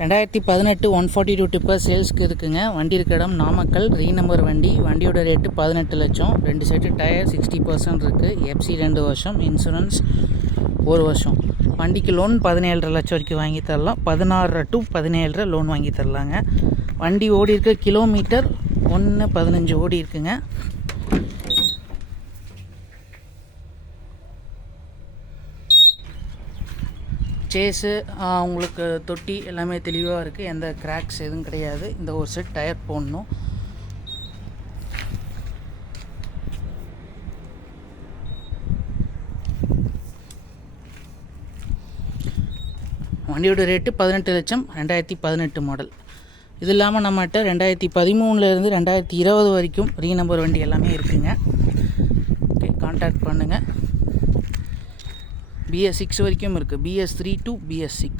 2018 142 tipper சேல்ஸ்க்கு இருக்குங்க. வண்டி இருக்க இடம் நாமக்கல். ரீநம்பர் வண்டி. வண்டியோட ரேட்டு 18 லட்சம். 2 செட்டு டயர் 60% இருக்குது. எஃப்சி 2 வருஷம், இன்சூரன்ஸ் 1 வருஷம். வண்டிக்கு லோன் 17.5 லட்சம் வரைக்கும் வாங்கி தரலாம். 16 to 17 லோன் வாங்கி தரலாங்க. வண்டி ஓடி இருக்க கிலோமீட்டர் 1.15 ஓடி இருக்குங்க. சேஸு உங்களுக்கு தொட்டி எல்லாமே தெளிவாக இருக்குது. எந்த கிராக்ஸ் எதுவும் கிடையாது. இந்த ஒரு செட் டயர் போடணும். வண்டியோட ரேட்டு 18 லட்சம். 2018 மாடல். இது இல்லாமல் நம்மகிட்ட 2013 2020 வரைக்கும் ரீநம்பர் வண்டி எல்லாமே இருக்குங்க. ஓகே, கான்டாக்ட் பண்ணுங்கள். BS6 வரைக்கும் இருக்குது. BS3 to BS6.